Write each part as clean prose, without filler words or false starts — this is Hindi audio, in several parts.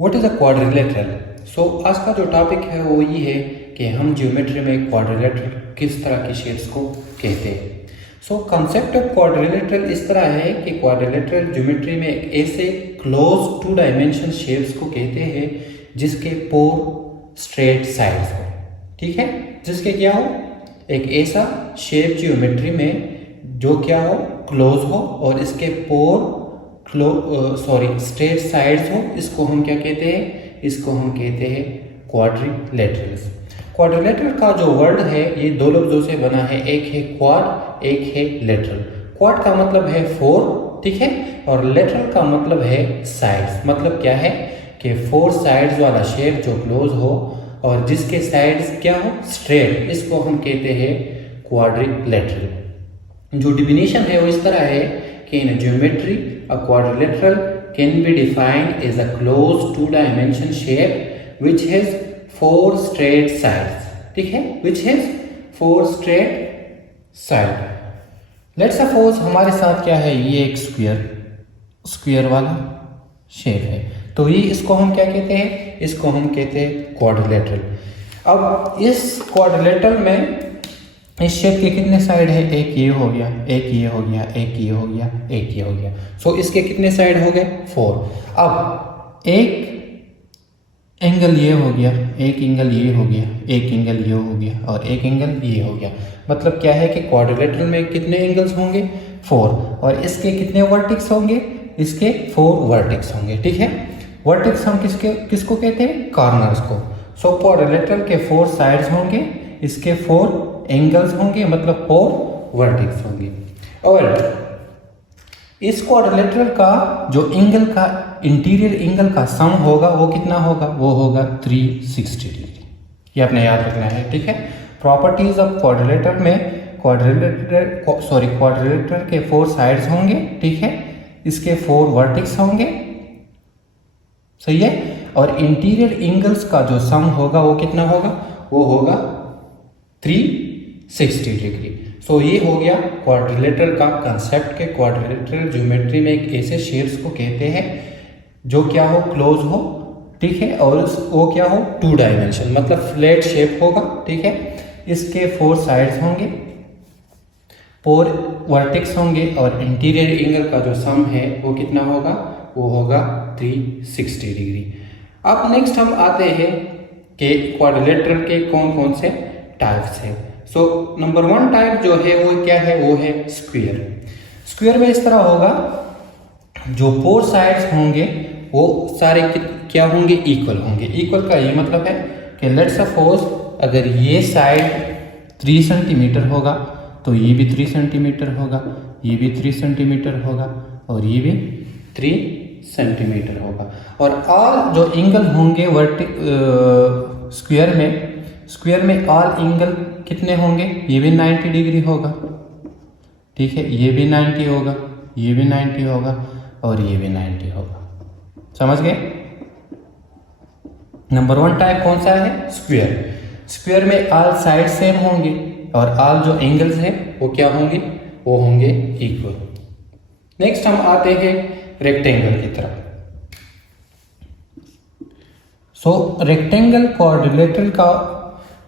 What is a quadrilateral. So आज का जो टॉपिक है वो ये है कि हम ज्योमेट्री में क्वाड्रिलेटरल किस तरह की शेप्स को कहते हैं। सो कंसेप्ट ऑफ क्वाड्रिलेटरल इस तरह है कि क्वाड्रिलेटरल ज्योमेट्री में एक ऐसे क्लोज टू डायमेंशन शेप्स को कहते हैं जिसके 4 स्ट्रेट साइड्स हो। ठीक है, जिसके क्या हो, एक ऐसा शेप ज्योमेट्री में जो क्या हो, क्लोज हो और इसके 4 स्ट्रेट साइड्स हो। इसको हम क्या कहते हैं, इसको हम कहते हैं क्वाड्रिलेटरल्स। क्वाड्रिलेटरल का जो वर्ड है ये 2 लफ्जों से बना है, एक है क्वाड, एक है लेटरल। क्वाड का मतलब है 4, ठीक है, और लेटरल का मतलब है साइड्स। मतलब क्या है कि 4 साइड्स वाला शेप जो क्लोज हो और जिसके साइड्स क्या हो, स्ट्रेट, इसको हम कहते हैं क्वाड्रिलेटरल। जो डिफिनेशन है वो इस तरह है कि in geometry a quadrilateral can be defined as a closed 2-dimension shape which has 4 straight sides. ठीक है, which has 4 straight sides. Let's suppose हमारे साथ क्या है, ये एक स्क्वायर वाला शेप है, तो ये इसको हम क्या कहते हैं, इसको हम कहते हैं क्वाड्रिलेटरल। अब इस क्वाड्रिलेटरल में इस शेप के कितने साइड है, एक ये हो गया, एक ये हो गया, एक ये हो गया, एक ये हो गया। सो इसके कितने साइड हो गए, 4। अब एक एंगल ये हो गया, एक एंगल ये हो गया, एक एंगल ये हो गया और एक एंगल ये हो गया। मतलब क्या है कि क्वाड्रिलेटरल में कितने एंगल्स होंगे, 4, और इसके कितने वर्टेक्स होंगे, इसके 4 वर्टेक्स होंगे। ठीक है, वर्टेक्स हम किसको कहते हैं, कॉर्नर्स को। सो क्वाड्रिलेटरल के 4 साइड्स होंगे, इसके 4 एंगल्स होंगे, मतलब 4 वर्टेक्स होंगे। और इस क्वाड्रिलेटरल का जो एंगल का इंटीरियर एंगल का सम होगा वो कितना होगा, वो होगा 360 डिग्री। ये आपने याद रखना है। ठीक है, प्रॉपर्टीज ऑफ क्वाड्रिलेटरल में क्वाड्रिलेटरल के 4 साइड्स होंगे, ठीक है, इसके 4 वर्टेक्स होंगे, सही है, और इंटीरियर एंगल्स का जो सम होगा वो कितना होगा, वो होगा 360 डिग्री। सो ये हो गया क्वाड्रिलेटरल का कंसेप्ट के क्वाड्रिलेटरल ज्योमेट्री में एक ऐसे शेप्स को कहते हैं जो क्या हो, क्लोज हो, ठीक है, और वो क्या हो, 2 डायमेंशन, मतलब फ्लैट शेप होगा। ठीक है, इसके 4 साइड्स होंगे, 4 वर्टेक्स होंगे और इंटीरियर एंगल का जो सम है वो कितना होगा, वो होगा 360 डिग्री। अब नेक्स्ट हम आते हैं कि क्वाड्रिलेटरल के कौन कौन से टाइप्स है। सो नंबर 1 टाइप जो है वो क्या है, वो है स्क्वायर। स्क्वायर में इस तरह होगा, जो 4 साइड्स होंगे वो सारे क्या होंगे, इक्वल होंगे। इक्वल का ये मतलब है कि लेट्स सपोज अगर ये साइड 3 सेंटीमीटर होगा तो ये भी 3 सेंटीमीटर होगा, ये भी 3 सेंटीमीटर होगा और ये भी 3 सेंटीमीटर होगा। और ऑल जो एंगल होंगे स्क्वायर में ऑल एंगल कितने होंगे, ये भी 90 डिग्री होगा, ठीक है, ये भी 90 होगा, ये भी 90 होगा और ये भी 90 होगा। समझ गए। नंबर 1 टाइप कौन सा है, स्क्वायर। स्क्वायर में ऑल साइड सेम होंगे और ऑल जो एंगल्स हैं वो क्या होंगे, वो होंगे इक्वल। नेक्स्ट हम आते हैं रेक्टेंगल की तरफ। सो रेक्टेंगल क्वाड्रिलेटरल का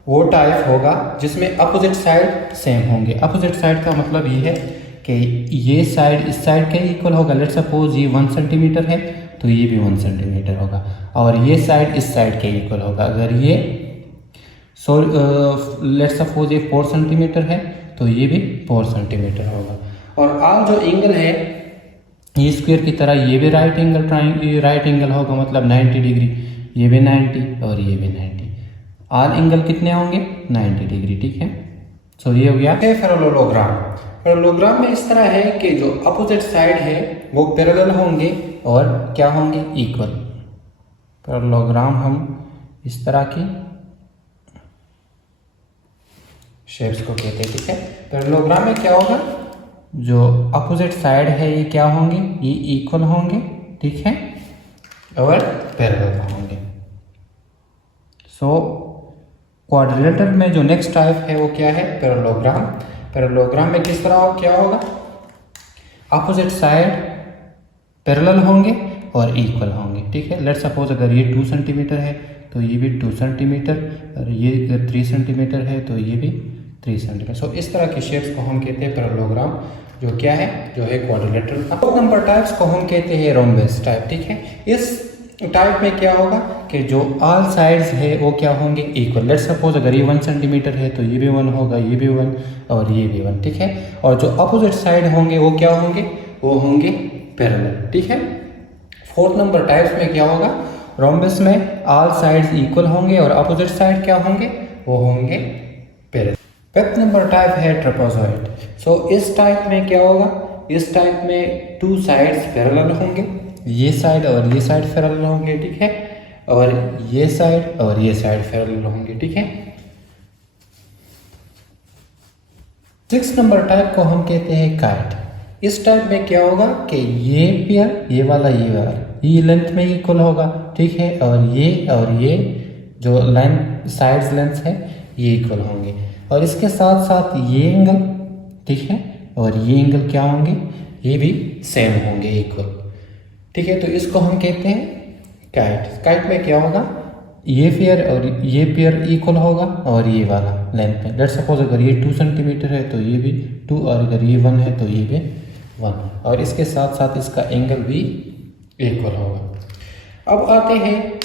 वो टाइप होगा जिसमें अपोजिट साइड सेम होंगे। अपोजिट साइड का मतलब ये है कि ये साइड इस साइड के इक्वल होगा। लेट्स सपोज ये 1 सेंटीमीटर है तो ये भी 1 सेंटीमीटर होगा, और ये साइड इस साइड के इक्वल होगा। अगर ये लेट्स सपोज ये 4 सेंटीमीटर है तो ये भी 4 सेंटीमीटर होगा। और ऑल जो एंगल है ये स्क्वायर की तरह ये भी राइट एंगल होगा, मतलब 90 डिग्री, ये भी 90 और ये भी 90। ऑल एंगल कितने होंगे, 90 डिग्री। ठीक है, सो ये हो गया पैरेललोग्राम। पैरेललोग्राम में इस तरह है कि जो अपोजिट साइड है वो पैरेलल होंगे और क्या होंगे, इक्वल। पैरेललोग्राम हम इस तरह की शेप्स को कहते हैं। ठीक है, पैरेललोग्राम में क्या होगा, जो अपोजिट साइड है ये क्या होंगे, ये इक्वल होंगे, ठीक है, और पैरेलल होंगे। सो क्वाड्रिलेटरल में जो नेक्स्ट टाइप है वो क्या है, पैरेललोग्राम। पैरेललोग्राम में किस तरह क्या होगा, अपोजिट साइड पैरेलल होंगे और इक्वल होंगे। ठीक है। लेट्स सपोज अगर ये 2 सेंटीमीटर है तो ये भी 2 सेंटीमीटर, और ये अगर 3 सेंटीमीटर है तो ये भी 3 सेंटीमीटर। सो इस तरह के शेप्स को हम कहते हैं पैरेललोग्राम, जो क्या है, जो है क्वाड्रिलेटरल का। 4 नंबर टाइप्स को हम कहते हैं रोम्बस टाइप, ठीक है। इस टाइप में क्या होगा कि जो ऑल साइड्स है वो क्या होंगे, इक्वल। लेट्स सपोज अगर ये 1 सेंटीमीटर है तो ये भी 1 होगा, ये भी 1 और ये भी 1, ठीक है। और जो अपोजिट साइड होंगे वो क्या होंगे, वो होंगे पैरेलल, ठीक है। 4th नंबर टाइप्स में क्या होगा, रोम्बस में ऑल साइड्स इक्वल होंगे और अपोजिट साइड क्या होंगे, वो होंगे पैरेलल। 5th नंबर टाइप है ट्रेपेजॉइड। सो इस टाइप में क्या होगा, इस टाइप में 2 साइड्स पैरेलल होंगे, ये साइड और ये साइड पैरेलल होंगे, ठीक है। और ये साइड और ये साइड पैरेलल होंगे, ठीक है। 6th नंबर टाइप को हम कहते हैं काइट। इस टाइप में क्या होगा कि ये पेयर, ये वाला ये लेंथ में इक्वल होगा, ठीक है। और ये जो लेंथ साइड्स लेंथ है ये इक्वल होंगे, और इसके साथ साथ ये एंगल, ठीक है, और ये एंगल क्या होंगे, ये भी सेम होंगे, इक्वल, ठीक है। तो इसको हम कहते हैं काइट। काइट में क्या होगा, ये पेयर और ये पेयर इक्वल होगा और ये वाला लेंथ में। लेट्स सपोज अगर ये 2 सेंटीमीटर है तो ये भी 2, और अगर ये 1 है तो ये भी 1, और इसके साथ साथ इसका एंगल भी इक्वल होगा। अब आते हैं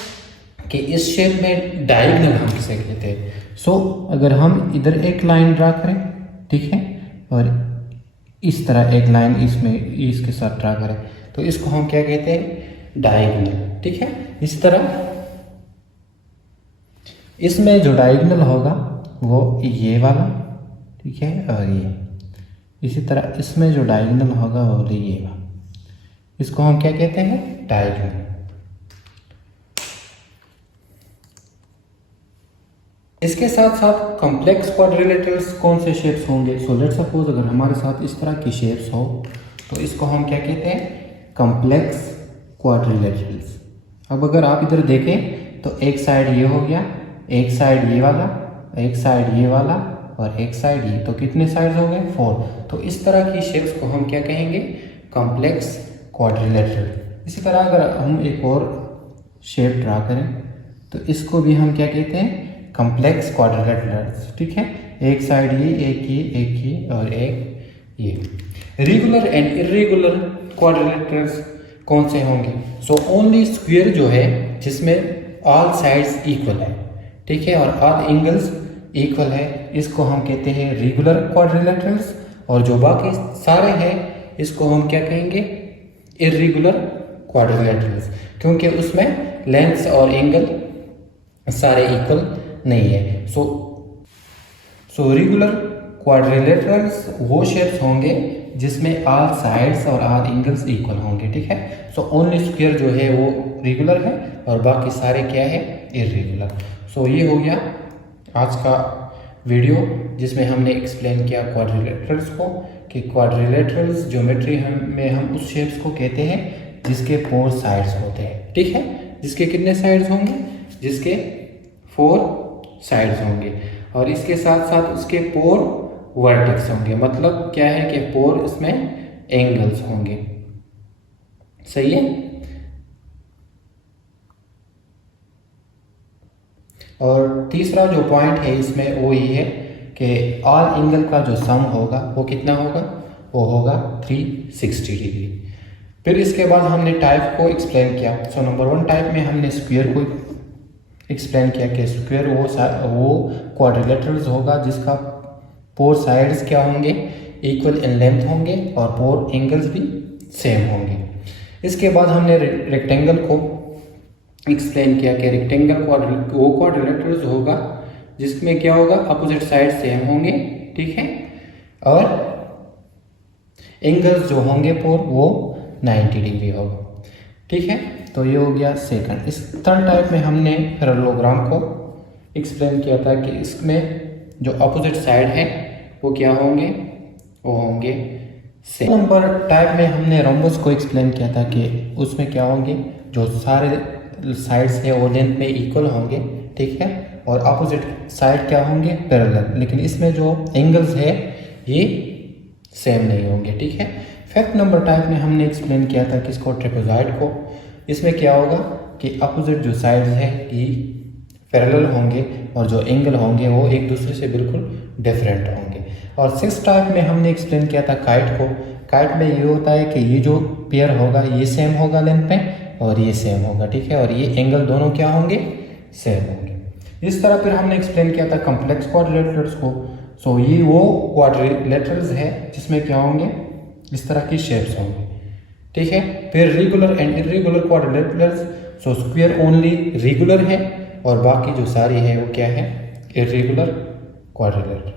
कि इस शेप में डायगोनल हम किसे कहते हैं। सो अगर हम इधर एक लाइन ड्रा करें, ठीक है, और इस तरह एक लाइन इसमें इसके साथ ड्रा करें, तो इसको हम क्या कहते हैं, डायगोनल, ठीक है। इस तरह इसमें जो डायगोनल होगा वो ये वाला, ठीक है, और ये इसी तरह इसमें जो डायगोनल होगा वो ये वाला, इसको हम क्या कहते हैं, डायगोनल। इसके साथ साथ कॉम्प्लेक्स क्वाड्रिलेटरल्स कौन से शेप्स होंगे। सो लेट्स सपोज अगर हमारे साथ इस तरह की शेप्स हो तो इसको हम क्या कहते हैं, कॉम्प्लेक्स क्वाड्रिलेटरल्स। अब अगर आप इधर देखें तो एक साइड ये हो गया, एक साइड ये वाला, एक साइड ये वाला और एक साइड ये, तो कितने साइड्स हो गए, 4। तो इस तरह की शेप्स को हम क्या कहेंगे, कॉम्प्लेक्स क्वाड्रिलेटरल। इसी तरह अगर हम एक और शेप ड्रा करें तो इसको भी हम क्या कहते हैं, कॉम्प्लेक्स क्वाड्रिलेटरल्स, ठीक है। एक साइड ये, एक ये और एक ये। रेगुलर एंड इर्रेगुलर क्वाड्रिलेटरल्स कौन से होंगे। सो ओनली स्क्वायर जो है जिसमें ऑल साइड्स इक्वल है, ठीक है, और ऑल एंगल्स इक्वल है, इसको हम कहते हैं रेगुलर क्वाड्रिलेटरल्स। और जो बाकी सारे हैं इसको हम क्या कहेंगे, इर्रेगुलर क्वाड्रिलेटरल्स, क्योंकि उसमें लेंथ्स और एंगल सारे इक्वल नहीं है। सो रेगुलर क्वाड्रिलेटरल्स वो शेप्स होंगे जिसमें ऑल साइड्स और ऑल एंगल्स इक्वल होंगे, ठीक है। सो ओनली स्क्वायर जो है वो रेगुलर है और बाकी सारे क्या है, इर्रेगुलर। सो ये हो गया आज का वीडियो जिसमें हमने एक्सप्लेन किया क्वाड्रिलेटरल्स को, कि क्वाड्रिलेटरल्स ज्योमेट्री में हम उस शेप्स को कहते हैं जिसके 4 साइड्स होते हैं, ठीक है। जिसके कितने साइड्स होंगे, जिसके 4 साइड्स होंगे, और इसके साथ साथ उसके 4 वर्टेक्स होंगे। मतलब क्या है कि 4 इसमें एंगल्स होंगे, सही है। और तीसरा जो पॉइंट है इसमें वो ये है कि ऑल एंगल का जो सम होगा वो कितना होगा, वो होगा 360 डिग्री। फिर इसके बाद हमने टाइप को एक्सप्लेन किया। सो नंबर 1 टाइप में हमने स्क्वायर को एक्सप्लेन किया कि स्क्वायर वो क्वाड्रिलेटरल्स होगा जिसका 4 साइड्स क्या होंगे, इक्वल इन लेंथ होंगे और 4 एंगल्स भी सेम होंगे। इसके बाद हमने रेक्टेंगल को एक्सप्लेन किया कि रेक्टेंगल वो क्वाड्रिलेटरल्स होगा जिसमें क्या होगा, अपोजिट साइड सेम होंगे, ठीक है, और एंगल्स जो होंगे 4 वो 90 डिग्री होगा, ठीक है। तो ये हो गया सेकंड। इस थर्ड टाइप में हमने पैरेललोग्राम को एक्सप्लेन किया था कि इसमें जो अपोजिट साइड है वो क्या होंगे, वो होंगे सेम। नंबर टाइप में हमने रोम्बस को एक्सप्लेन किया था कि उसमें क्या होंगे, जो सारे साइड्स है वो लेंथ में इक्वल होंगे, ठीक है, और अपोजिट साइड क्या होंगे, पैरेलल, लेकिन इसमें जो एंगल्स है ये सेम नहीं होंगे, ठीक है। 5th नंबर टाइप में हमने एक्सप्लेन किया था कि इसको ट्रेपेजॉइड को, इसमें क्या होगा, कि अपोजिट जो साइड्स है कि पैरेलल होंगे और जो एंगल होंगे वो एक दूसरे से बिल्कुल डिफरेंट होंगे। और 6th टाइप में हमने एक्सप्लेन किया था काइट को। काइट में ये होता है कि ये जो पेयर होगा ये सेम होगा लेंथ पे और ये सेम होगा, ठीक है, और ये एंगल दोनों क्या होंगे, सेम होंगे। इस तरह फिर हमने एक्सप्लेन किया था कॉम्प्लेक्स क्वाड्रिलेटरल्स को। सो ये वो क्वाड्रिलेटरल्स है जिसमें क्या होंगे, इस तरह की शेप्स होंगे, ठीक है। फिर regular and irregular quadrilaterals, so square only regular है और बाकी जो सारी है वो क्या है, इरेगुलर क्वाड्रिलेटरल।